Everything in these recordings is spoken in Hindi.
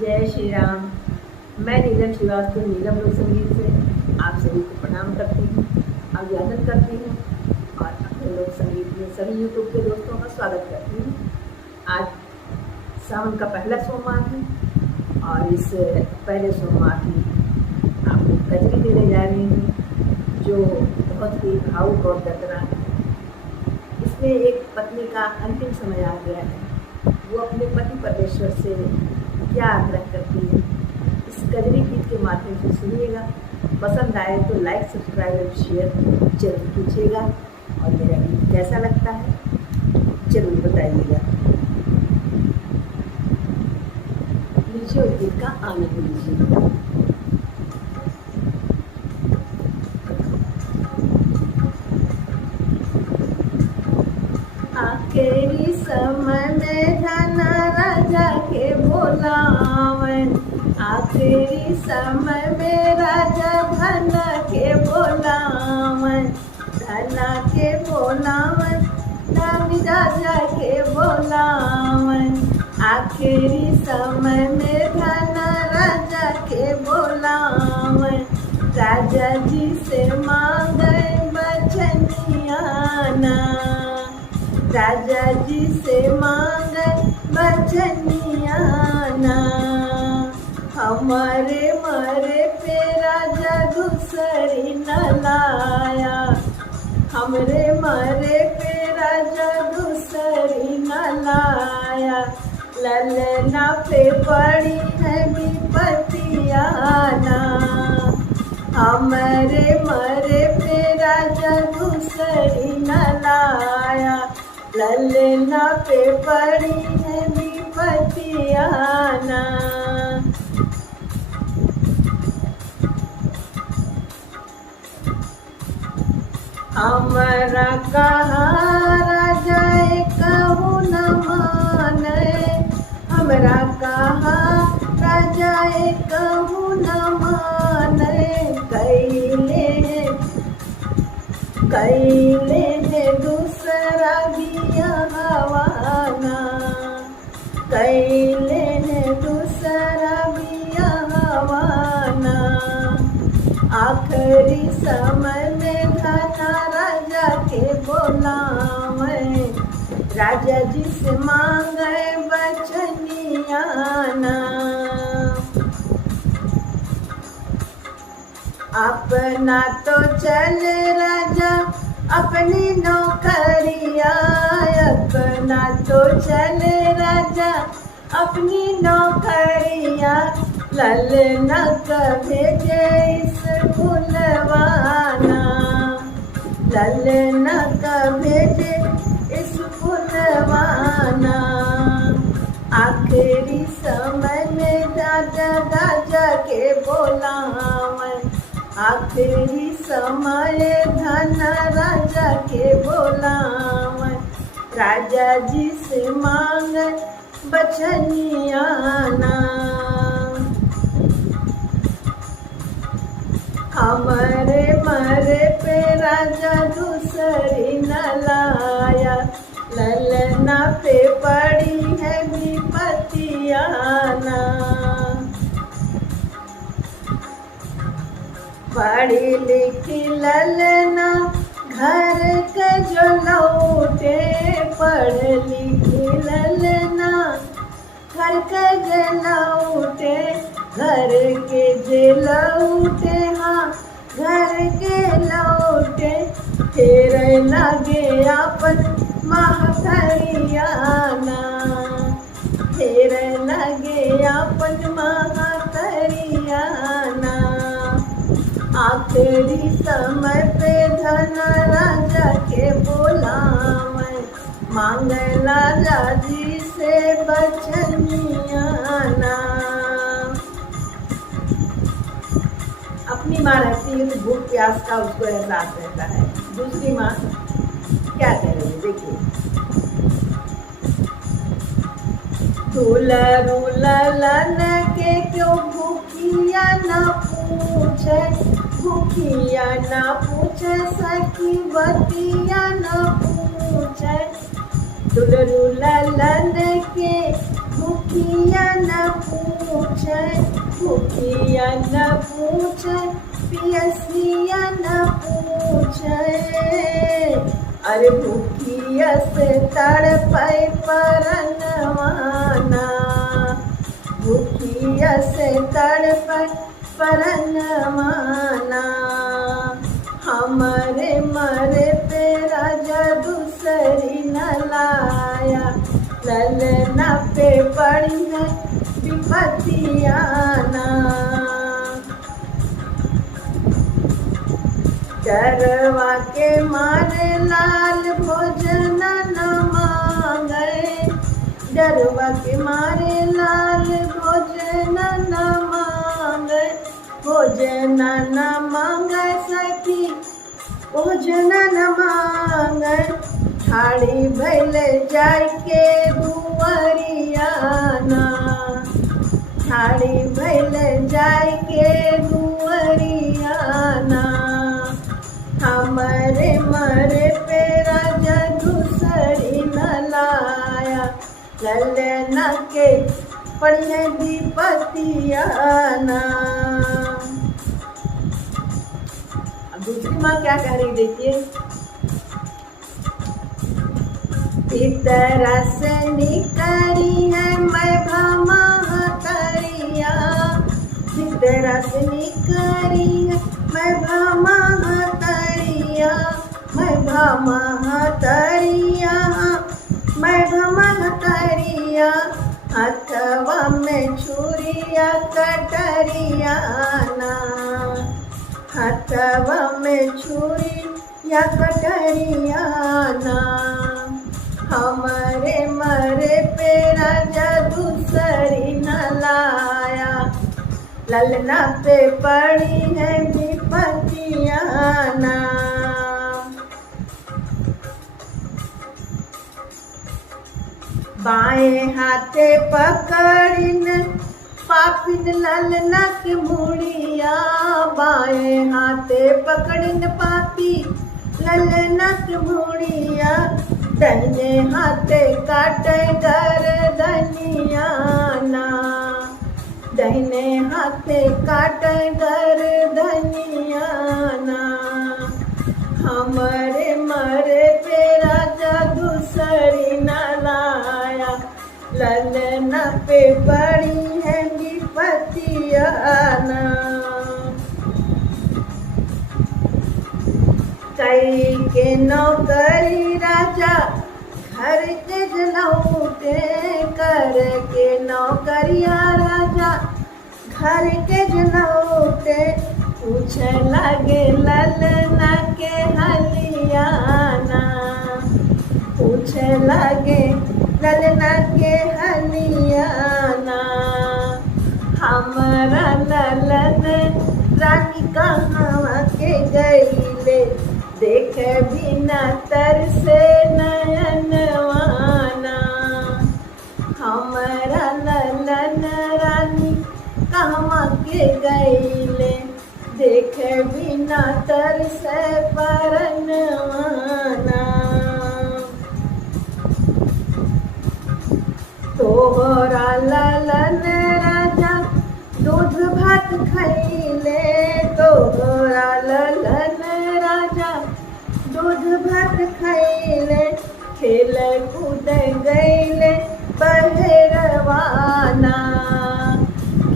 जय श्री राम। मैं नीलम श्रीवास्तव नीलम लोक संगीत से आप सभी को प्रणाम करती हूँ, अभिवादन करती हूँ और अपने लोक संगीत में सभी यूट्यूब के दोस्तों का स्वागत करती हूँ। आज सावन का पहला सोमवार है और इस पहले सोमवार की आपको कजरी देने जा रही हूँ जो बहुत ही भावुक और दर्दनाक है। इसमें एक पत्नी का अंतिम समय आ गया है, वो अपने पति परमेश्वर से क्या आग्रह करती है, इस कजरी गीत के माध्यम से सुनिएगा। पसंद आए तो लाइक, सब्सक्राइब और शेयर जरूर कीजिएगा और मेरा गीत कैसा लगता है जरूर बताइएगा। लीजिए उस गीत का आनंद लीजिए। आखिरी समय में धना राजा के बोलावन, आखिरी समय में राजा धन के बोलावन, धना के बोलावन, धनी राजा के बोलावन। आखिरी समय में धना राजा के बोलावन, राजा जी से मांगे बचनियाना, राजा जी से मांगे बचनियाना। हमारे मरे पे राजा दूसरी न लाया, हमरे मरे पे राजा दूसरी न लाया। ललना पे पड़ी है विपतियाना, हमारे मरे पे राजा दूसरी न लाया। ललना पे पड़ी है विपतियाना। हमारा कहा राजा कहूँ न माने, हमरा कहा राजा कहूँ न माने। कैले है दूसरा बियाहवाना, कैले है दूसरा बियाहवाना। आखिरी समय में धना राजा के बोलावे, राजा जी से मांगे बचनियाना। अपना तो चले राजा अपनी नौकरिया, अपना तो चले राजा अपनी नौकरिया। ललना कभे इस फुलवाना, ललना कभे इस फुलवाना। आखिरी समय में राजा के बोलावन, आखिरी समय धना राजा के बोलावन, राजा जी से मांग बचनियाना। हमारे मरे पे राजा दूसरी न लाया, ललना पे पड़ी है विपतियाना। पढ़ी लिखी ललना घर के जो लौटे, पढ़ लिखी ललना घर के जे लौटे, घर के जे लौटे, हाँ घर के लौटे। फिर लगे अपन महतरियाना, फिर लगे अपन महतरियाना। आखिरी समय पे धना राजा के बोलावन, मांगला राजी से बचनियाना। अपनी माँ रहती है तो भूख प्यास का उसको एहसास रहता है, दूसरी माँ क्या कह रही है देखिए। दुलरू ललन के क्यों भूखिया न पूछे, भूखिया न पूछे, सखी बतिया न पूछे। दुलरू ललन के भूख भूखिया न पूछे, भूखिया न पूछे, पियसिया न पूछे। अरे भूखिया से तड़पै परनवाना, भूखिया से तड़पै परनवाना। हमारे मरे पे राजा दूसरी न लाया, ललना पे पड़ी है विपत्तियाना। डरवा के मारे लाल भोजन न मांगे, डरवा के मारे लाल भोजन न मांगे, भोजन न मांगे सखी, भोजन न मांगे। ठाड़ी भैले जाय के दुआरियाना, ठाड़ी भैले जाय के दुआरियाना। हमारे मरे पे राजा दूसरी न लाया, ललना के पढ़े विपत्तियाना। अब दूसरी माँ क्या कह रही देखिए। भीतरा से निकली है मैं भामा हतरिया, भीतरा से निकली है मैं भामा हतरिया, मैं भामा हतरिया, मैं भामा हतरिया। हथवा में छुरिया कटरियाना, हथवा में छुरिया कटरियाना। हमारे मरे पे राजा दूसरी न लाया, ललना पे पड़ी है विपत्तियाना। बाएं हाथे पकड़िन पापिन ललना की मुड़िया, बाएं हाथे पकड़िन पापी ललना की मुड़िया। दाहिने हाथे काटे गर्दनियाना, दाहिने हाथे काटे गर्दनियाना। हमारे मरे पे राजा दूसरी न लाया, ललना पे पड़ी है विपत्तियाना। कई के नौकरी राजा घर के जनौटे, कर के नौकरिया राजा घर के जनौटे। पूछे लगे ललना के हलियाना, पूछे लगे ललना के हलियाना। हमारा ललन रानी कहाँ के गईले, देखे बिना तरसे नयनवाना। हमारा ललन रानी कहाँ के गईले, देखे बिना तरसे परनवाना। तोहरा ललन राजा दूध भात खैले, तोहरा ललन राजा दूध भात खैले। खेल कूद गईले बहरवाना,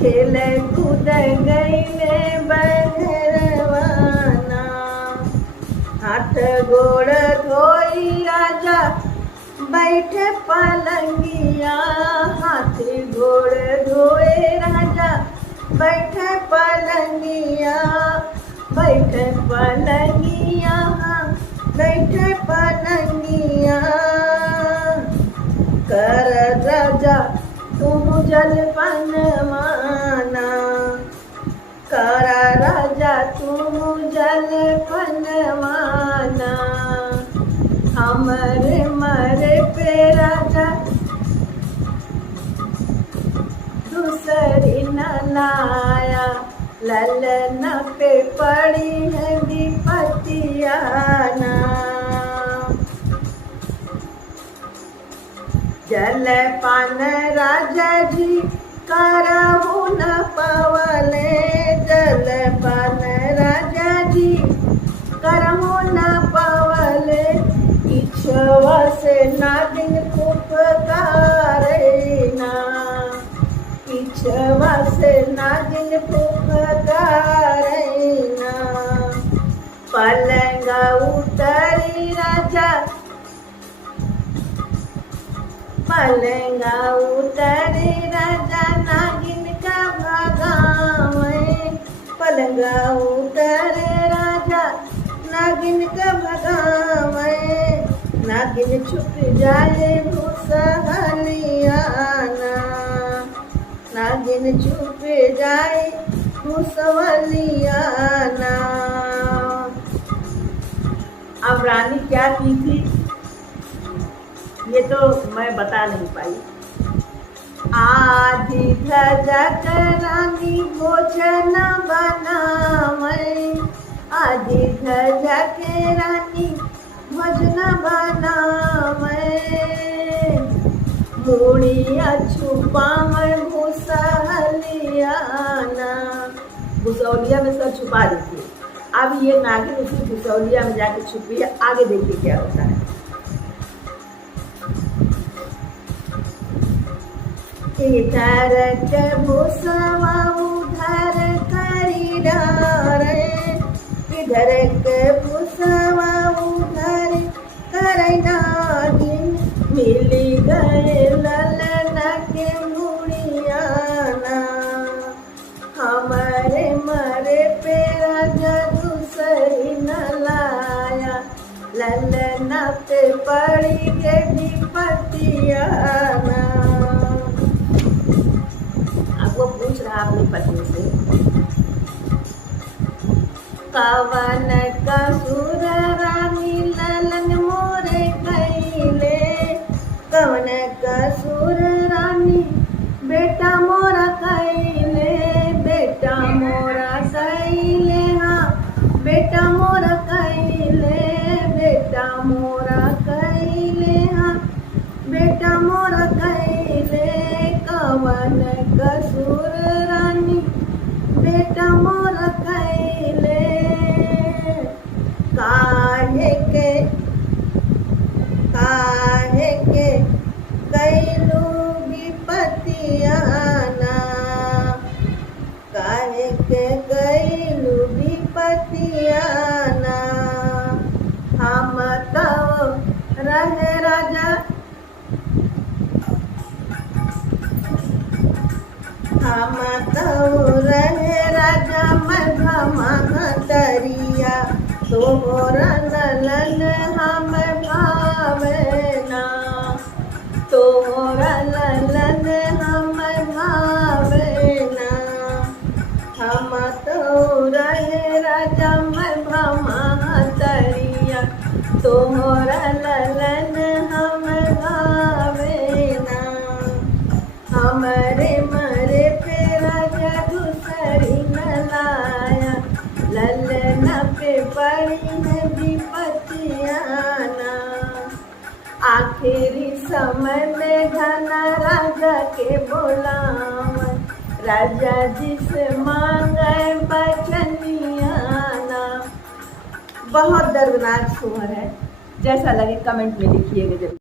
खेल कूद गईले बहरवाना। हाथ गोड़ धोई राजा बैठे पलंगिया, हाथ गोड़ धोए राजा बैठे पलंगिया, बैठे पलंगिया, बैठे पलंगिया। कर राजा तुम जलपन माना, कर राजा तुम जलपन माना। हमारे मरे पे राजा दूसरी न लाया, ललना पे पड़ी है विपत्तियाना। जलपान राजा जी करहु न पवले, जलपान राजा जी करहु न पवले, इच्छवा से नागिन फुफकारे ना, इच्छवा से नागिन फुफकारे ना। पलंग उतरी राजा, पलंग उतरे राजा नागिन का भगावे, पलंग उतरे राजा नागिन का भगावे, नागिन छुप जाए भूसवलियाना, नागिन छुप जाए भूसवलियाना। अब रानी क्या की थी ये तो मैं बता नहीं पाई। आधी धजक रानी भोजन बनावे, आधी धजक रानी भोजन बनावे, मुड़िया छुपावे भूसवलियाना, भूसवलिया में सब छुपा देती है। अब ये नागिन उसी भूसवलिया में जाके छुपी है। आगे देखिए क्या होता है। इधर के भूसवा उधर करी डारे, इधर के भूसवा उधर करी नागिन, मिली गए ललन के मुड़ियाना, हमारे मरे पे राजा दूसरी न लाया, ललन पे पड़ी के विपतियाना। वो पूछ रहा अपनी पत्नी से, कवन कसूर रानी ललन मोरे कैले, कवन कसूर रानी बेटा मोरा कैले, बेटा मोरा कैले, हाँ बेटा मोरा कैले, बेटा मोरा कैले, हाँ बेटा मोरा कैले, कवन कसूर रानी बेटा मोरा कैले, काहे के कैलू विपतियाना, काहे के कैलू विपतियाना। हम तो रहे राजा, हम तो रहे राजा मधमहतरिया, तोहरा ललन हम भावना, तोहरा ललन हम भावना। हम तो रहे राजा मधमहतरिया, तोहरा ललन हम भावना, हमरे मरे पे राजा दूसरी न लाया, ललन पे पड़ी है विपतियाना। आखिरी समय में घना राजा के बोलावन, राजा जी से मांगे बचनियाना। बहुत दर्दनाक सुमर है। जैसा लगे कमेंट में लिखिएगा जरूर।